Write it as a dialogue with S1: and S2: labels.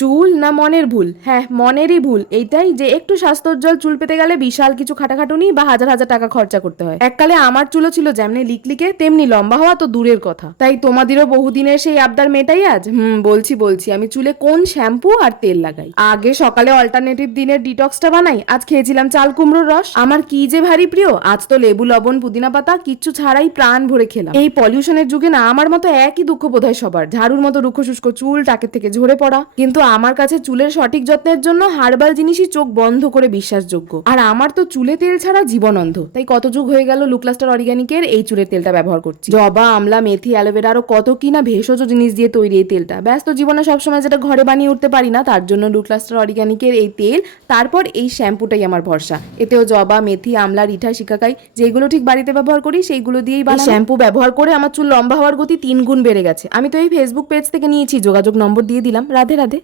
S1: চুল না মনের ভুল? হ্যাঁ মনেরই ভুল। এইটাই যে একটু স্বাস্থ্যোজ্জ্বল চুল পেতে গেলে বিশাল কিছু খাটাখাটুনি বা হাজার হাজার টাকা খরচা করতে হয়। এককালে আমার চুলও ছিল যেমনি লিকলিকে তেমনি লম্বা হওয়া তো দূরের কথা। তাই তোমাদেরও বহুদিনের সেই আবদার মেটাই আজ? হুম, বলছি বলছি, আমি চুলে কোন শ্যাম্পু আর তেল লাগাই? আগে সকালে অল্টারনেটিভ দিনের ডিটক্সটা বানাই, আজ খেয়েছিলাম চাল কুমড়োর রস। আমার কি যে ভারী প্রিয়, আজ তো লেবু, লবণ, পুদিনা পাতা কিচ্ছু ছাড়াই প্রাণ ভরে খেলাম। এই পলিউশনের যুগে না, আমার মতো একই দুঃখ বোধ হয় সবার। ঝাড়ুর মতো রুক্ষ শুষ্ক চুল, টাকের থেকে ঝরে পড়া। কিন্তু আমার কাছে চুলের সঠিক যত্নের জন্য হার্বাল জিনিসই চোখ বন্ধ করে বিশ্বাসযোগ্য। আর আমার তো চুলে তেল ছাড়া জীবন অন্ধ। তাই কত যুগ হয়ে গেল লুকলাস্টার অরিগানিকের এই চুলের তেলটা ব্যবহার করছি। জবা, আমলা, মেথি, অ্যালোভেরা আরও কত কি না ভেষজ জিনিস দিয়ে তৈরি এই তেলটা। ব্যস্ত জীবনে সবসময় যেটা ঘরে বানিয়ে উঠতে পারি না, তার জন্য লুকলাস্টার অরিগানিকের এই তেল, তারপর এই শ্যাম্পুটাই আমার ভরসা। এতেও জবা, মেথি, আমলা, রিঠা, শিকাকাই যেগুলো ঠিক বাড়িতে ব্যবহার করি, সেইগুলো দিয়েই বানাই শ্যাম্পু ব্যবহার করে আমার চুল লম্বা হওয়ার গতি তিন গুণ বেড়ে গেছে। আমি তো এই ফেসবুক পেজ থেকে নিয়েছি, যোগাযোগ নম্বর দিয়ে দিলাম। রাধে রাধে।